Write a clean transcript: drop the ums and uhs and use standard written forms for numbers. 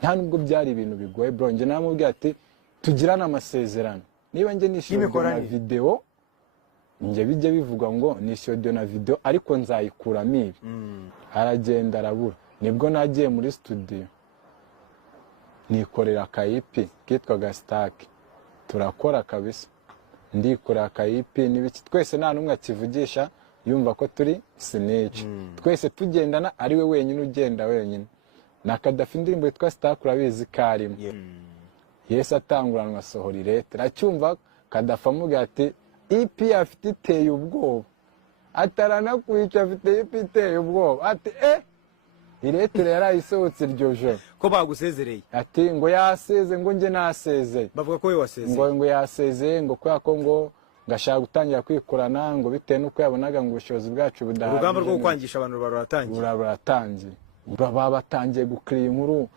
nta nubwo byari ibintu bigoye bro, njye namubwiye ati tugirana amasezerano, niba njye nishyuye na video njye bijya bivuga ngo nishyuye na video ariko nzayikuramo ibi. Aragenda arabura, nibwo nagiye muri studio nikorera akayipi kitwaga Stack, turakora kabisa, ndikorera akayipi n'ibiki, twese nta numwe akivugisha yumva ko turi snitch, twese tugendana ari we wenyine ugenda wenyine. Na Kadafi indirimbo yitwa Stack urabizi karimo, Yesu atanguranwa sohora irete, racyumva Kadafi amubwira ati EP afite iteye ubwoba, atarana kwica afite EP iteye ubwoba, ati iretire yarayisohotse iryo joro ko bagusezereye, ati ngo yaseze, ngo nje naseze, bavuga ko we wasezeye, ngo yaseze, ngo kwa ko ngo ngashaka gutangira kwikorana, ngo bitewe nuko yabonaga ngo ubushobozi bwacu budahari, urugamba rwo kwangisha abantu baratangiye baba batangiye gukira inkuru.